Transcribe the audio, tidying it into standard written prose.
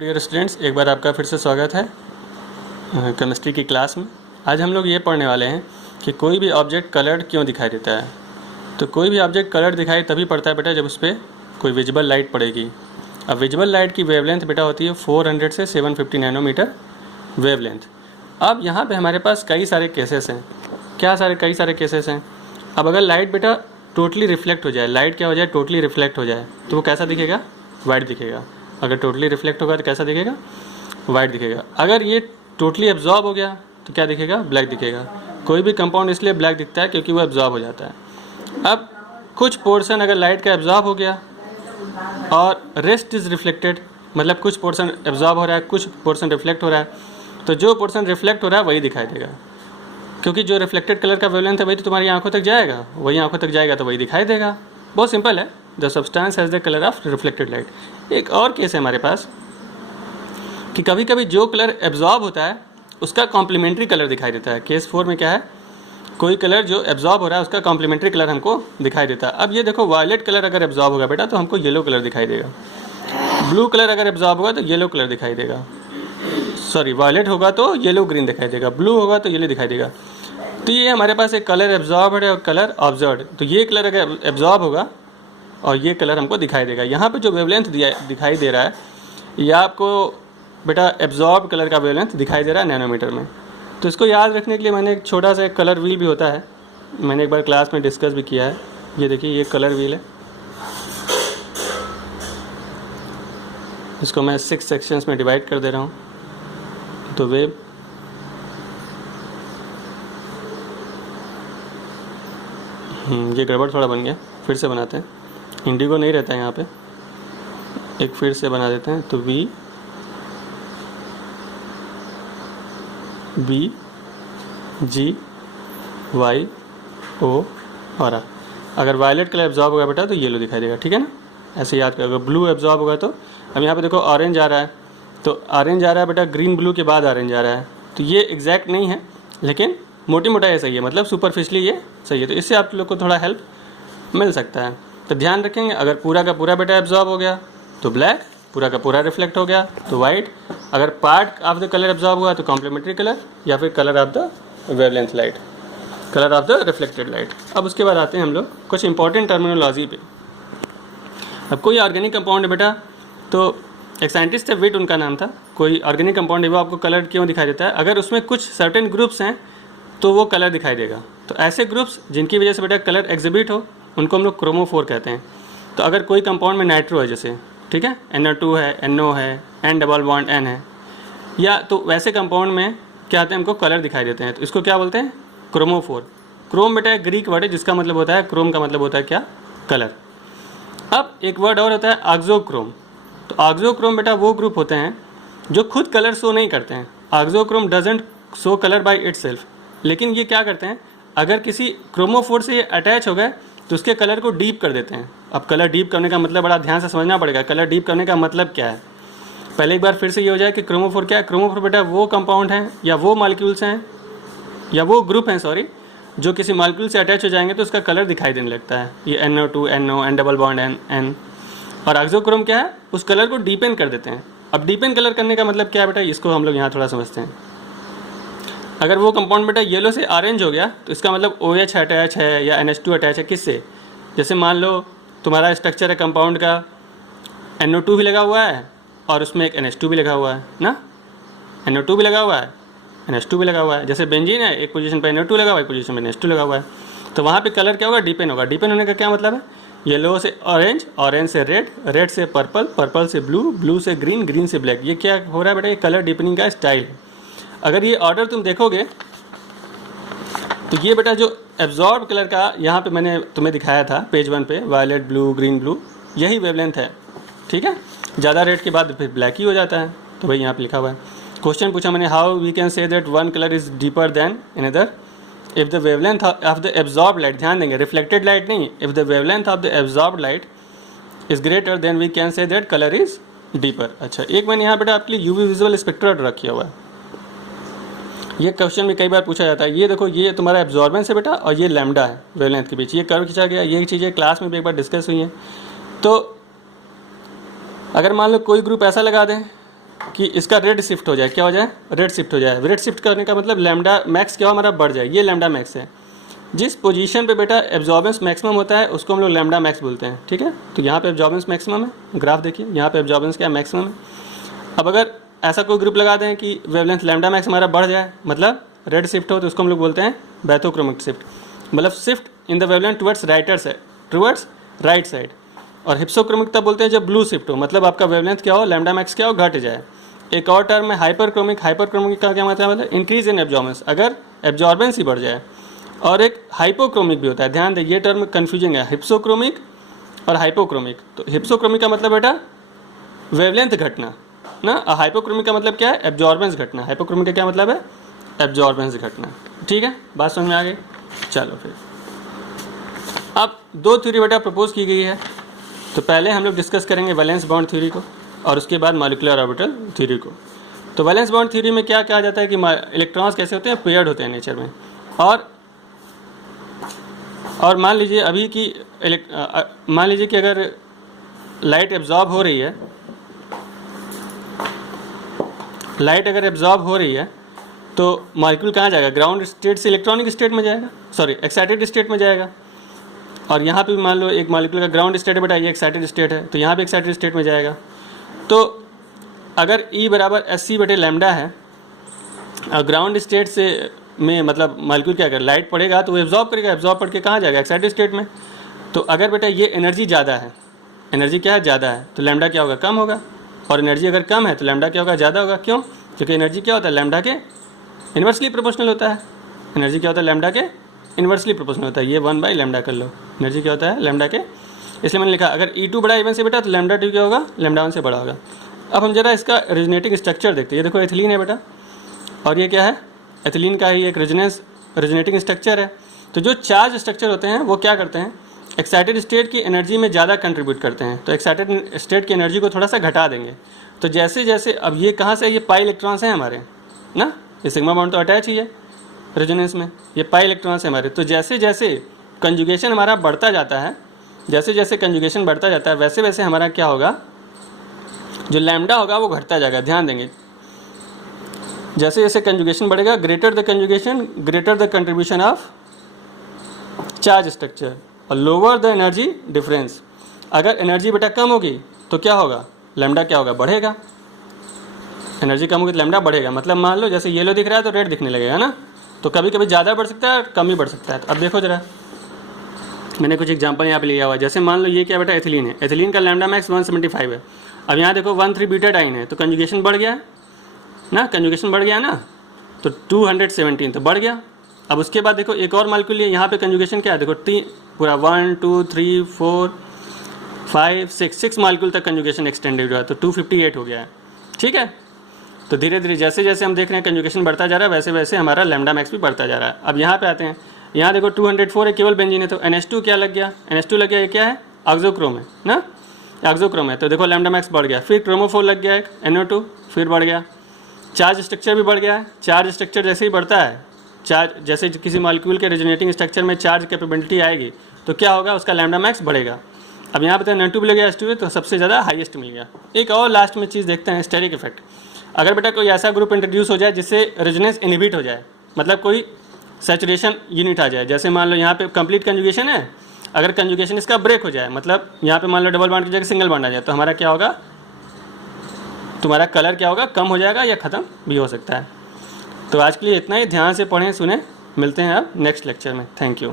Dear students, एक बार आपका फिर से स्वागत है केमिस्ट्री की क्लास में। आज हम लोग ये पढ़ने वाले हैं कि कोई भी ऑब्जेक्ट कलर्ड क्यों दिखाई देता है। तो कोई भी ऑब्जेक्ट कलर्ड दिखाई तभी पड़ता है बेटा जब उस पर कोई विजिबल लाइट पड़ेगी। अब विजिबल लाइट की वेवलेंथ बेटा होती है 400 से 750 नैनोमीटर वेवलेंथ। अब यहाँ पे हमारे पास कई सारे केसेस हैं। कई सारे केसेस हैं। अब अगर लाइट बेटा टोटली रिफ्लेक्ट हो जाए, लाइट क्या हो जाए, टोटली रिफ्लेक्ट हो जाए, तो वो कैसा दिखेगा? वाइट दिखेगा। अगर टोटली रिफ्लेक्ट होगा तो कैसा दिखेगा? वाइट दिखेगा। अगर ये टोटली एब्जॉर्ब हो गया तो क्या दिखेगा? ब्लैक दिखेगा। कोई भी कंपाउंड इसलिए ब्लैक दिखता है क्योंकि वो एब्जॉर्ब हो जाता है। अब कुछ पोर्शन अगर लाइट का एब्जॉर्ब हो गया और रेस्ट इज़ रिफ्लेक्टेड, मतलब कुछ पोर्शन एब्जॉर्ब हो रहा है, कुछ पोर्शन रिफ्लेक्ट हो रहा है, तो जो पोर्शन रिफ्लेक्ट हो रहा है वही दिखाई देगा, क्योंकि जो रिफ्लेक्टेड कलर का वेवलेंथ है वही तो तुम्हारी आंखों तक जाएगा, वही आंखों तक जाएगा तो वही दिखाई देगा। बहुत सिंपल है। The substance has the colour of reflected light. एक और केस है हमारे पास कि कभी कभी जो कलर एब्जॉर्ब होता है उसका कॉम्प्लीमेंट्री कलर दिखाई देता है। केस 4 में क्या है? कोई कलर जो एब्जॉर्ब हो रहा है उसका कॉम्प्लीमेंट्री कलर हमको दिखाई देता है। अब ये देखो, वायलेट कलर अगर एब्जॉर्ब होगा बेटा तो हमको येलो कलर दिखाई देगा। ब्लू कलर अगर एब्जॉर्ब होगा तो येलो कलर दिखाई देगा। सॉरी, वायलेट होगा तो येलो ग्रीन दिखाई देगा, ब्लू होगा तो येलो दिखाई देगा। तो ये हमारे पास एक कलर एब्जॉर्ब है और कलर ऑब्जर्व। तो ये कलर अगर एब्जॉर्ब होगा और ये कलर हमको दिखाई देगा। यहाँ पे जो वेवलेंथ दिखाई दे रहा है ये आपको बेटा एब्जॉर्ब कलर का वेवलेंथ दिखाई दे रहा है नैनोमीटर में। तो इसको याद रखने के लिए मैंने एक छोटा सा एक कलर व्हील भी होता है, मैंने एक बार क्लास में डिस्कस भी किया है। ये देखिए, ये कलर व्हील है। इसको मैं 6 सेक्शंस में डिवाइड कर दे रहा हूँ। तो वेव ये गड़बड़ थोड़ा बन गया, फिर से बनाते हैं। इंडिगो नहीं रहता है यहाँ पे, एक फिर से बना देते हैं। तो V B G Y O और आ। अगर वायलेट कलर एब्जॉर्ब होगा बेटा तो येलो दिखाई देगा, ठीक है ना? ऐसे याद करो। अगर ब्लू एब्जॉर्ब होगा तो अब यहाँ पे देखो ऑरेंज आ रहा है, तो ऑरेंज आ रहा है बेटा, ग्रीन ब्लू के बाद ऑरेंज आ रहा है। तो ये एग्जैक्ट नहीं है, लेकिन मोटी मोटा ये सही है, मतलब सुपरफिशली ये सही है। तो इससे आप लोग को थोड़ा हेल्प मिल सकता है। तो ध्यान रखेंगे, अगर पूरा का पूरा बेटा एब्जॉर्ब हो गया तो ब्लैक, पूरा का पूरा रिफ्लेक्ट हो गया तो वाइट, अगर part of the colour absorb हुआ तो कॉम्प्लीमेंट्री कलर, या फिर colour of the wavelength light, colour of the reflected light. अब उसके बाद आते हैं हम लोग कुछ इंपॉर्टेंट टर्मिनोलॉजी पे। अब कोई ऑर्गेनिक कंपाउंड है बेटा, तो एक साइंटिस्ट थे, विट उनका नाम था। कोई ऑर्गेनिक कंपाउंड है वो आपको कलर क्यों दिखाई देता है? अगर उसमें कुछ सर्टेन ग्रुप्स हैं तो वो कलर दिखाई देगा। तो ऐसे ग्रुप्स जिनकी वजह से बेटा कलर एग्जिबिट हो उनको हम लोग क्रोमोफोर कहते हैं। तो अगर कोई कंपाउंड में नाइट्रो है जैसे, ठीक है, NO2 है, NO है, N डबल बॉन्ड N है, या तो वैसे कंपाउंड में क्या आते हैं, हमको कलर दिखाई देते हैं। तो इसको क्या बोलते हैं? क्रोमोफोर। क्रोम बेटा एक ग्रीक वर्ड है जिसका मतलब होता है, क्रोम का मतलब होता है क्या? कलर। अब एक वर्ड और होता है ऑक्सोक्रोम। तो ऑक्सोक्रोम बेटा वो ग्रुप होते हैं जो खुद कलर शो नहीं करते हैं। Auxochrome doesn't show colour by itself, लेकिन ये क्या करते हैं, अगर किसी क्रोमोफोर से ये अटैच हो गए तो उसके कलर को डीप कर देते हैं। अब कलर डीप करने का मतलब बड़ा ध्यान से समझना पड़ेगा। कलर डीप करने का मतलब क्या है? पहले एक बार फिर से ये हो जाए कि क्रोमोफोर क्या है। क्रोमोफोर बेटा वो कंपाउंड हैं या वो मॉलिक्यूल्स हैं या वो ग्रुप हैं, सॉरी, जो किसी मॉलिक्यूल से अटैच हो जाएंगे तो उसका कलर दिखाई देने लगता है। ये NO2, NO, N double bond N। और ऑक्सोक्रोम क्या है? उस कलर को डीपेन कर देते हैं। अब डीपेन कलर करने का मतलब क्या है बेटा, इसको हम लोग यहाँ थोड़ा समझते हैं। अगर वो कंपाउंड बेटा येलो से ऑरेंज हो गया तो इसका मतलब OH अटैच है या NH2 अटैच है। किससे? जैसे मान लो तुम्हारा स्ट्रक्चर है कंपाउंड का, NO2 भी लगा हुआ है और उसमें एक NH2 भी लगा हुआ है ना, NO2 भी लगा हुआ है, NH2 भी लगा हुआ है। जैसे बेंजीन है, एक पोजीशन पे NO2 लगा हुआ है, एक पोजीशन पे NH2 लगा हुआ है। तो वहाँ पे कलर क्या होगा? डीपेन होगा। डीपेन होने का क्या मतलब है? येलो से ऑरेंज, ऑरेंज से रेड, रेड से पर्पल, पर्पल से ब्लू, ब्लू से ग्रीन, ग्रीन से ब्लैक। ये क्या हो रहा है बेटा? ये कलर डीपनिंग का स्टाइल है। अगर ये ऑर्डर तुम देखोगे तो ये बेटा जो एब्जॉर्ब कलर का यहाँ पे मैंने तुम्हें दिखाया था पेज 1 पे, वायलेट, ब्लू, ग्रीन, ब्लू, यही वेवलेंथ है, ठीक है। ज़्यादा रेड के बाद फिर ब्लैक ही हो जाता है। तो भाई यहाँ पे लिखा हुआ है। क्वेश्चन पूछा मैंने, how we can say that one colour is deeper than another if the wavelength of the absorb light, ध्यान देंगे रिफ्लेक्टेड लाइट नहीं, if the wavelength of the absorb light is greater than we can say that colour is deeper. अच्छा, एक मैंने यहाँ बेटा आपके लिए यूवी विजुअल स्पेक्ट्रा रखा हुआ है। ये क्वेश्चन में कई बार पूछा जाता है। ये देखो, ये तुम्हारा एब्जॉर्बेंस है बेटा और ये लैम्डा है वेवलेंथ के बीच, ये कर्व खींचा गया। ये चीज़ें क्लास में भी एक बार डिस्कस हुई हैं। तो अगर मान लो कोई ग्रुप ऐसा लगा दें कि इसका रेड शिफ्ट हो जाए, क्या हो जाए, रेड शिफ्ट हो जाए। रेड शिफ्ट करने का मतलब लैम्डा मैक्स क्या हो हमारा बढ़ जाए, ये लैम्डा मैक्स है। जिस पोजीशन पे बेटा एब्जॉर्बेंस मैक्सिमम होता है उसको हम लोग लैम्डा मैक्स बोलते हैं, ठीक है। तो यहाँ पे एब्जॉर्बेंस मैक्सिमम है, ग्राफ देखिए यहाँ पे एब्जॉर्बेंस क्या मैक्सिमम है। अब अगर ऐसा कोई ग्रुप लगा दें कि वेवलेंथ लैम्डा मैक्स हमारा बढ़ जाए, मतलब रेड शिफ्ट हो, तो उसको हम लोग बोलते हैं बैथोक्रोमिक शिफ्ट, मतलब shift in the wavelength towards writer side, towards right side. और हिप्सोक्रोमिक तब बोलते हैं जब ब्लू शिफ्ट हो, मतलब आपका वेवलेंथ क्या हो, लैम्डा मैक्स क्या हो, घट जाए। एक और टर्म है हाइपरक्रोमिक। हाइपरक्रोमिक का क्या मतलब है, इंक्रीज इन एब्जॉर्बेंस, अगर एब्जॉर्बेंस ही बढ़ जाए। और एक हाइपोक्रोमिक भी होता है, ध्यान दें ये टर्म कन्फ्यूजिंग है, हिप्सोक्रोमिक और हाइपोक्रोमिक। तो हिप्सोक्रोमिक का मतलब बेटा वेवलेंथ घटना ना, हाइपोक्रोमिक का मतलब क्या है, एब्जॉर्बेंस घटना। हाइपोक्रोमिक का क्या मतलब है, एब्जॉर्बेंस घटना। ठीक है, बात समझ में आ गई। चलो फिर अब दो थ्योरी बेटा प्रपोज की गई है। तो पहले हम लोग डिस्कस करेंगे वैलेंस बॉन्ड थ्योरी को और उसके बाद मॉलिक्यूलर ऑर्बिटल थ्योरी को। तो वैलेंस बॉन्ड थ्योरी में क्या कहा जाता है कि इलेक्ट्रॉन्स कैसे होते हैं, पेयर्ड होते हैं नेचर में। और मान लीजिए अभी की मान लीजिए कि अगर लाइट एब्जॉर्ब हो रही है, लाइट अगर एब्जॉर्ब हो रही है तो मॉलिक्यूल कहाँ जाएगा, ग्राउंड स्टेट से इलेक्ट्रॉनिक स्टेट में जाएगा, सॉरी एक्साइटेड स्टेट में जाएगा। और यहाँ पे भी मान लो एक मॉलिक्यूल का ग्राउंड स्टेट है बेटा, ये एक्साइटेड स्टेट है, तो यहाँ पे एक्साइटेड स्टेट में जाएगा। तो अगर E बराबर SC बटे लैम्डा है और ग्राउंड स्टेट से में मतलब मॉलिक्यूल क्या अगर लाइट पड़ेगा तो वो एब्जॉर्ब करेगा, एब्जॉर्ब पड़ के कहाँ जाएगा, एक्साइटेड स्टेट में। तो अगर बेटा ये एनर्जी ज़्यादा है, एनर्जी क्या है, ज़्यादा है, तो लैम्डा क्या होगा, कम होगा। और एनर्जी अगर कम है तो लैम्डा क्या होगा, ज़्यादा होगा। क्यों, क्योंकि एनर्जी क्या होता है, लैम्डा के इन्वर्सली प्रोपोर्शनल होता है। एनर्जी क्या होता है, लैम्डा के इन्वर्सली प्रोपोर्शनल होता है। ये 1 लैम्डा कर लो, एनर्जी क्या होता है, लैम्डा के। इसलिए मैंने लिखा अगर E2 बड़ा E1 से बेटा तो लैम्डा 2 क्या होगा, लैम्डा 1 से बड़ा होगा। अब हम जरा इसका रेजोनेटिंग स्ट्रक्चर देखते हैं। ये देखो एथिलीन है बेटा, और ये क्या है, एथिलीन का ही एक रेजोनेटिंग स्ट्रक्चर है। तो जो चार्ज स्ट्रक्चर होते हैं वो क्या करते हैं, एक्साइटेड स्टेट की एनर्जी में ज़्यादा कंट्रीब्यूट करते हैं। तो एक्साइटेड स्टेट की एनर्जी को थोड़ा सा घटा देंगे। तो जैसे जैसे अब ये कहाँ से, ये पाई इलेक्ट्रॉन्स हैं हमारे ना, ये सिग्मा बॉन्ड तो अटैच ही है रेजोनेंस में, ये पाई इलेक्ट्रॉन्स हैं हमारे। तो जैसे जैसे कंजुगेशन हमारा बढ़ता जाता है, जैसे जैसे कंजुगेशन बढ़ता जाता है वैसे वैसे हमारा क्या होगा, जो लैम्डा होगा वो घटता जाएगा। ध्यान देंगे, जैसे जैसे कंजुगेशन बढ़ेगा, greater the conjugation greater the contribution of charge structure और लोअर द एनर्जी डिफरेंस। अगर एनर्जी बेटा कम होगी तो क्या होगा, लैम्डा क्या होगा, बढ़ेगा। एनर्जी कम होगी तो लैम्डा बढ़ेगा। मतलब मान लो जैसे येलो दिख रहा है तो रेड दिखने लगेगा ना। तो कभी कभी ज़्यादा बढ़ सकता है और कम ही बढ़ सकता है। अब देखो जरा, मैंने कुछ एग्जांपल यहाँ पे लिया हुआ है। जैसे मान लो ये क्या बेटा, एथिलीन है, एथिलीन का लैम्डा मैक्स 175 है। अब यहाँ देखो 13 बीटा डाइन है, तो कंजुगेशन बढ़ गया ना, कंजुगेशन बढ़ गया ना, तो 217 तो बढ़ गया। अब उसके बाद देखो एक और मॉलिक्यूल है, यहाँ पे कंजुगेशन क्या है, देखो पूरा 1 2 3 4 5 6 मॉलिक्यूल तक कंजुगेशन एक्सटेंडेड हुआ, तो 258 हो गया है। ठीक है, तो धीरे धीरे जैसे जैसे हम देख रहे हैं कंजुगेशन बढ़ता जा रहा है वैसे वैसे हमारा लैम्डा मैक्स भी बढ़ता जा रहा है। अब यहाँ पे आते हैं, यहाँ देखो 204 है, केवल बेंजीन है, तो NH2 क्या लग गया, NH2 लग गया, ये क्या है, ऑक्सोक्रोम है ना, ऑक्सोक्रोम है, तो देखो लैम्डा मैक्स बढ़ गया। फिर क्रोमोफोर लग गया एक NO2, फिर बढ़ गया। चार्ज स्ट्रक्चर भी बढ़ गया है। चार्ज स्ट्रक्चर जैसे ही बढ़ता है, चार्ज जैसे किसी मॉलिक्यूल के रेजोनेटिंग स्ट्रक्चर में चार्ज कैपेबिलिटी आएगी तो क्या होगा, उसका लैम्डा मैक्स बढ़ेगा। अब यहाँ पे NO2 भी लग गया, H2 तो सबसे ज़्यादा हाईएस्ट मिल गया। एक और लास्ट में चीज़ देखते हैं, स्टेरिक इफेक्ट। अगर बेटा कोई ऐसा ग्रुप इंट्रोड्यूस हो जाए जिससे रेजोनेंस इनहिबिट हो जाए, मतलब कोई सैचुरेशन यूनिट आ जाए, जैसे मान लो यहाँ पे कंप्लीट कंजुगेशन है, अगर कंजुगेशन इसका ब्रेक हो जाए, मतलब यहाँ पे मान लो डबल बॉन्ड की जगह सिंगल बॉन्ड आ जाए, तो हमारा क्या होगा, तुम्हारा कलर क्या होगा, कम हो जाएगा या ख़त्म भी हो सकता है। तो आज के लिए इतना ही, ध्यान से पढ़ें सुने, मिलते हैं अब नेक्स्ट लेक्चर में। Thank you.